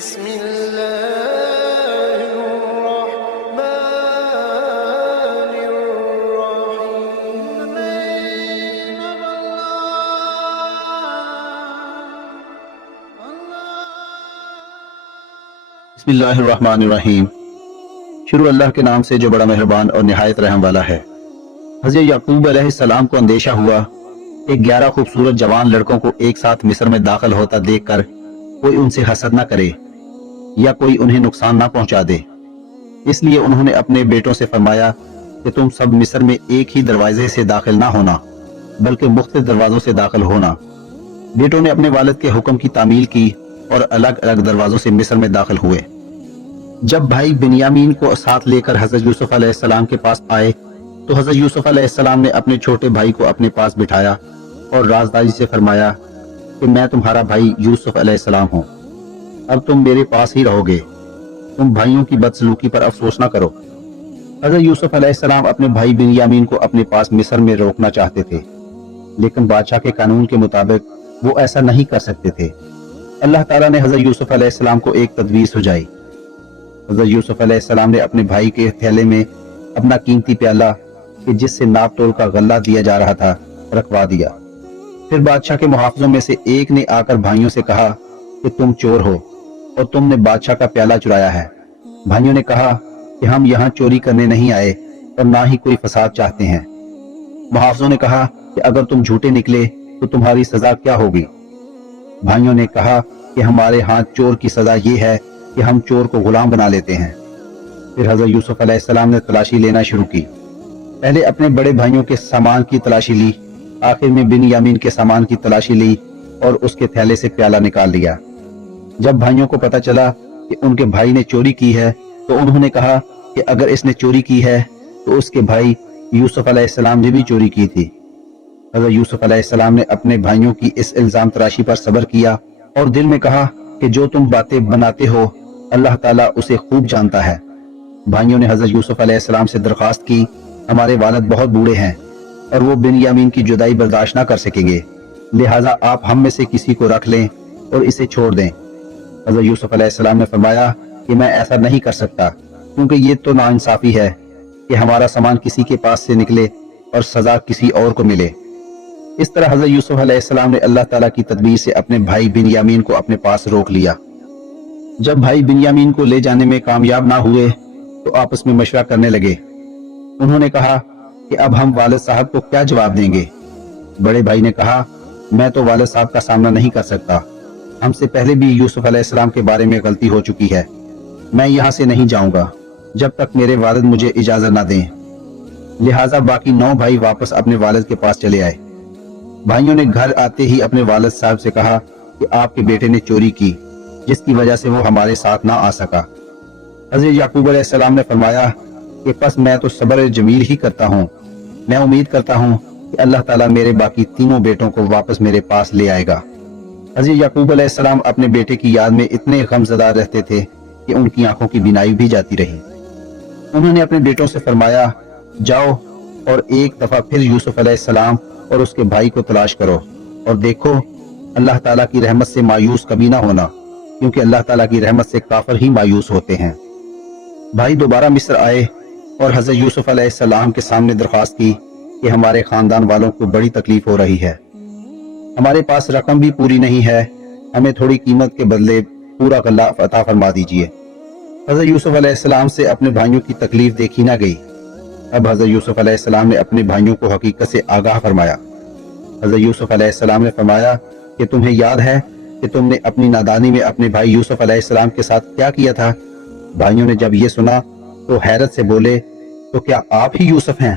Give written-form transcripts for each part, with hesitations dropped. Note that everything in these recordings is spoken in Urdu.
بسم الله الرحمن الرحيم بسم اللہ الرحمن الرحیم۔ شروع اللہ کے نام سے جو بڑا مہربان اور نہایت رحم والا ہے۔ حضرت یعقوب علیہ السلام کو اندیشہ ہوا کہ 11 خوبصورت جوان لڑکوں کو ایک ساتھ مصر میں داخل ہوتا دیکھ کر کوئی ان سے حسد نہ کرے یا کوئی انہیں نقصان نہ پہنچا دے، اس لیے انہوں نے اپنے بیٹوں سے فرمایا کہ تم سب مصر میں ایک ہی دروازے سے داخل نہ ہونا بلکہ مختلف دروازوں سے داخل ہونا۔ بیٹوں نے اپنے والد کے حکم کی تعمیل کی اور الگ الگ دروازوں سے مصر میں داخل ہوئے۔ جب بھائی بنیامین کو ساتھ لے کر حضرت یوسف علیہ السلام کے پاس آئے تو حضرت یوسف علیہ السلام نے اپنے چھوٹے بھائی کو اپنے پاس بٹھایا اور رازداری سے فرمایا کہ میں تمہارا بھائی یوسف علیہ السلام ہوں، اب تم میرے پاس ہی رہو گے، تم بھائیوں کی بدسلوکی پر افسوس نہ کرو۔ حضرت یوسف علیہ السلام اپنے بھائی بنیامین کو اپنے پاس مصر میں روکنا چاہتے تھے، لیکن بادشاہ کے قانون کے مطابق وہ ایسا نہیں کر سکتے تھے۔ اللہ تعالیٰ نے حضرت یوسف علیہ السلام کو ایک تدبیر سجائی۔ حضرت یوسف علیہ السلام نے اپنے بھائی کے تھیلے میں اپنا قیمتی پیالہ کہ جس سے ناپ تول کا غلہ دیا جا رہا تھا رکھوا دیا۔ پھر بادشاہ کے محافظوں میں سے ایک نے آ کر بھائیوں سے کہا کہ تم چور ہو اور تم نے بادشاہ کا پیالہ چرایا ہے۔ بھائیوں نے کہا کہ ہم یہاں چوری کرنے نہیں آئے اور نہ ہی کوئی فساد چاہتے ہیں۔ محافظوں نے کہا کہ اگر تم جھوٹے نکلے تو تمہاری سزا کیا ہوگی؟ بھائیوں نے کہا کہ ہمارے ہاں چور کی سزا یہ ہے کہ ہم چور کو غلام بنا لیتے ہیں۔ پھر حضرت یوسف علیہ السلام نے تلاشی لینا شروع کی۔ پہلے اپنے بڑے بھائیوں کے سامان کی تلاشی لی، آخر میں بنیامین کے سامان کی تلاشی لی اور اس کے تھیلے سے پیالہ نکال لیا۔ جب بھائیوں کو پتہ چلا کہ ان کے بھائی نے چوری کی ہے تو انہوں نے کہا کہ اگر اس نے چوری کی ہے تو اس کے بھائی یوسف علیہ السلام نے بھی چوری کی تھی۔ حضرت یوسف علیہ السلام نے اپنے بھائیوں کی اس الزام تراشی پر صبر کیا اور دل میں کہا کہ جو تم باتیں بناتے ہو اللہ تعالیٰ اسے خوب جانتا ہے۔ بھائیوں نے حضرت یوسف علیہ السلام سے درخواست کی، ہمارے والد بہت بوڑھے ہیں اور وہ بنیامین کی جدائی برداشت نہ کر سکیں گے، لہٰذا آپ ہم میں سے کسی کو رکھ لیں اور اسے چھوڑ دیں۔ حضرت یوسف علیہ السلام نے فرمایا کہ میں ایسا نہیں کر سکتا، کیونکہ یہ تو ناانصافی ہے کہ ہمارا سامان کسی کے پاس سے نکلے اور سزا کسی اور کو ملے۔ اس طرح حضرت یوسف علیہ السلام نے اللہ تعالیٰ کی تدبیر سے اپنے بھائی بنیامین کو اپنے پاس روک لیا۔ جب بھائی بنیامین کو لے جانے میں کامیاب نہ ہوئے تو آپس میں مشورہ کرنے لگے۔ انہوں نے کہا کہ اب ہم والد صاحب کو کیا جواب دیں گے؟ بڑے بھائی نے کہا میں تو والد صاحب کا سامنا نہیں کر سکتا، ہم سے پہلے بھی یوسف علیہ السلام کے بارے میں غلطی ہو چکی ہے، میں یہاں سے نہیں جاؤں گا جب تک میرے والد مجھے اجازت نہ دیں۔ لہٰذا باقی 9 بھائی واپس اپنے والد کے پاس چلے آئے۔ بھائیوں نے گھر آتے ہی اپنے والد صاحب سے کہا کہ آپ کے بیٹے نے چوری کی جس کی وجہ سے وہ ہمارے ساتھ نہ آ سکا۔ حضرت یعقوب علیہ السلام نے فرمایا کہ پس میں تو صبر جمیل ہی کرتا ہوں، میں امید کرتا ہوں کہ اللہ تعالیٰ میرے باقی 3 بیٹوں کو واپس میرے پاس لے آئے گا۔ حضرت یعقوب علیہ السلام اپنے بیٹے کی یاد میں اتنے غمزدہ رہتے تھے کہ ان کی آنکھوں کی بینائی بھی جاتی رہی۔ انہوں نے اپنے بیٹوں سے فرمایا جاؤ اور ایک دفعہ پھر یوسف علیہ السلام اور اس کے بھائی کو تلاش کرو اور دیکھو اللہ تعالیٰ کی رحمت سے مایوس کبھی نہ ہونا، کیونکہ اللہ تعالیٰ کی رحمت سے کافر ہی مایوس ہوتے ہیں۔ بھائی دوبارہ مصر آئے اور حضرت یوسف علیہ السلام کے سامنے درخواست کی کہ ہمارے خاندان والوں کو بڑی تکلیف ہو رہی ہے، ہمارے پاس رقم بھی پوری نہیں ہے، ہمیں تھوڑی قیمت کے بدلے پورا غلہ عطا فرما دیجیے۔ حضرت یوسف علیہ السلام سے اپنے بھائیوں کی تکلیف دیکھی نہ گئی۔ اب حضرت یوسف علیہ السلام نے اپنے بھائیوں کو حقیقت سے آگاہ فرمایا۔ حضرت یوسف علیہ السلام نے فرمایا کہ تمہیں یاد ہے کہ تم نے اپنی نادانی میں اپنے بھائی یوسف علیہ السلام کے ساتھ کیا کیا تھا؟ بھائیوں نے جب یہ سنا تو حیرت سے بولے تو کیا آپ ہی یوسف ہیں؟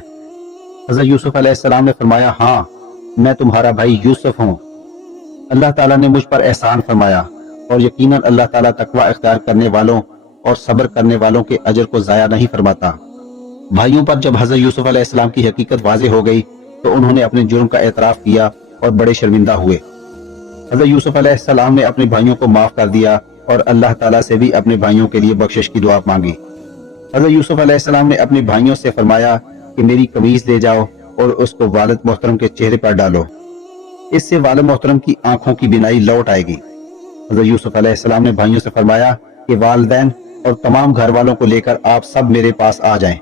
حضرت یوسف علیہ السلام نے فرمایا ہاں میں تمہارا بھائی یوسف ہوں، اللہ تعالیٰ نے مجھ پر احسان فرمایا اور یقیناً اللہ تعالیٰ تقوی اختیار کرنے والوں اور صبر کرنے والوں کے اجر کو ضائع نہیں فرماتا۔ بھائیوں پر جب حضرت یوسف علیہ السلام کی حقیقت واضح ہو گئی تو انہوں نے اپنے جرم کا اعتراف کیا اور بڑے شرمندہ ہوئے۔ حضرت یوسف علیہ السلام نے اپنے بھائیوں کو معاف کر دیا اور اللہ تعالیٰ سے بھی اپنے بھائیوں کے لیے بخشش کی دعا مانگی۔ حضرت یوسف علیہ السلام نے اپنے بھائیوں سے فرمایا کہ میری قمیض لے جاؤ اور اس کو والد محترم کے چہرے پر ڈالو، اس سے والد محترم کی آنکھوں کی بینائی لوٹ آئے گی۔ حضرت یوسف علیہ السلام نے بھائیوں سے فرمایا کہ والدین اور تمام گھر والوں کو لے کر آپ سب میرے پاس آ جائیں۔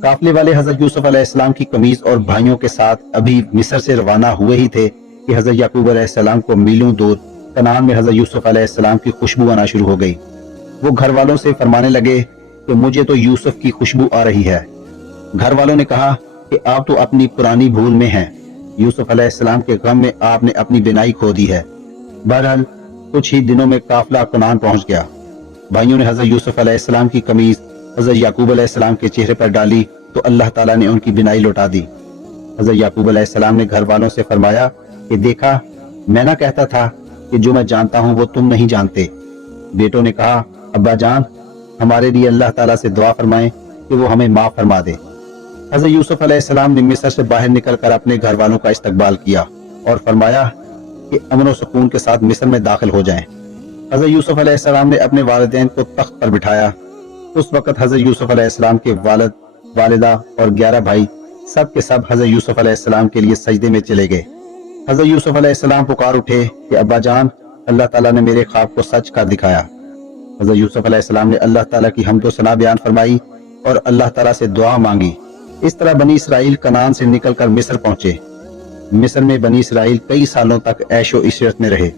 قافلے والے حضرت یوسف علیہ السلام کی قمیض اور بھائیوں کے ساتھ ابھی مصر سے روانہ ہوئے ہی تھے کہ حضرت یعقوب علیہ السلام کو میلوں دور کنعان میں حضرت یوسف علیہ السلام کی خوشبو آنا شروع ہو گئی۔ وہ گھر والوں سے فرمانے لگے کہ مجھے تو یوسف کی خوشبو آ رہی ہے۔ گھر والوں نے کہا کہ آپ تو اپنی پرانی بھول میں ہیں، یوسف علیہ السلام کے غم میں آپ نے اپنی بینائی کھو دی ہے۔ بہرحال کچھ ہی دنوں میں قافلہ کنعان پہنچ گیا۔ بھائیوں نے حضرت یوسف علیہ السلام کی قمیض حضرت یعقوب علیہ السلام کے چہرے پر ڈالی تو اللہ تعالیٰ نے ان کی بینائی لوٹا دی۔ حضرت یعقوب علیہ السلام نے گھر والوں سے فرمایا کہ دیکھا، میں نہ کہتا تھا کہ جو میں جانتا ہوں وہ تم نہیں جانتے۔ بیٹوں نے کہا، ابا جان، ہمارے لیے اللہ تعالیٰ سے دعا فرمائیں کہ وہ ہمیں معاف فرما دے۔ حضرت یوسف علیہ السلام نے مصر سے باہر نکل کر اپنے گھر والوں کا استقبال کیا اور فرمایا کہ امن و سکون کے ساتھ مصر میں داخل ہو جائیں۔ حضرت یوسف علیہ السلام نے اپنے والدین کو تخت پر بٹھایا۔ اس وقت حضرت یوسف علیہ السلام کے والد، والدہ اور 11 بھائی سب کے سب حضرت یوسف علیہ السلام کے لیے سجدے میں چلے گئے۔ حضرت یوسف علیہ السلام پکار اٹھے کہ ابا جان، اللہ تعالیٰ نے میرے خواب کو سچ کر دکھایا۔ حضرت یوسف علیہ السلام نے اللہ تعالیٰ کی حمد و ثنا بیان فرمائی اور اللہ تعالیٰ سے دعا مانگی۔ اس طرح بنی اسرائیل کنعان سے نکل کر مصر پہنچے۔ مصر میں بنی اسرائیل کئی سالوں تک عیش و عشرت میں رہے۔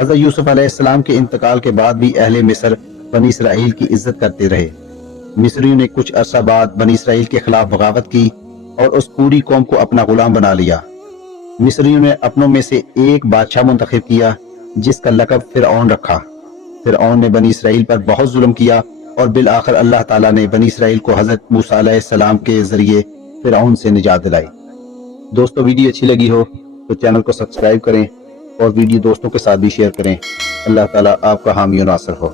حضرت یوسف علیہ السلام کے انتقال کے بعد بھی اہل مصر بنی اسرائیل کی عزت کرتے رہے۔ مصریوں نے کچھ عرصہ بعد بنی اسرائیل کے خلاف بغاوت کی اور اس پوری قوم کو اپنا غلام بنا لیا۔ مصریوں نے اپنوں میں سے ایک بادشاہ منتخب کیا جس کا لقب فرعون رکھا۔ فرعون نے بنی اسرائیل پر بہت ظلم کیا اور بالآخر اللہ تعالیٰ نے بنی اسرائیل کو حضرت موسیٰ علیہ السلام کے ذریعے فرعون سے نجات دلائی۔ دوستو، ویڈیو اچھی لگی ہو تو چینل کو سبسکرائب کریں اور ویڈیو دوستوں کے ساتھ بھی شیئر کریں۔ اللہ تعالیٰ آپ کا حامی و ناصر ہو۔